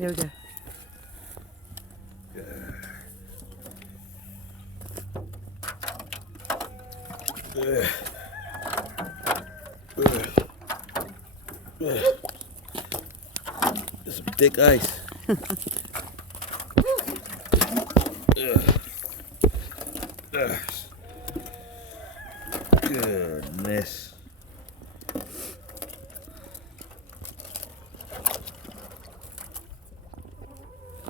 Here we go. There's some thick ice. Goodness.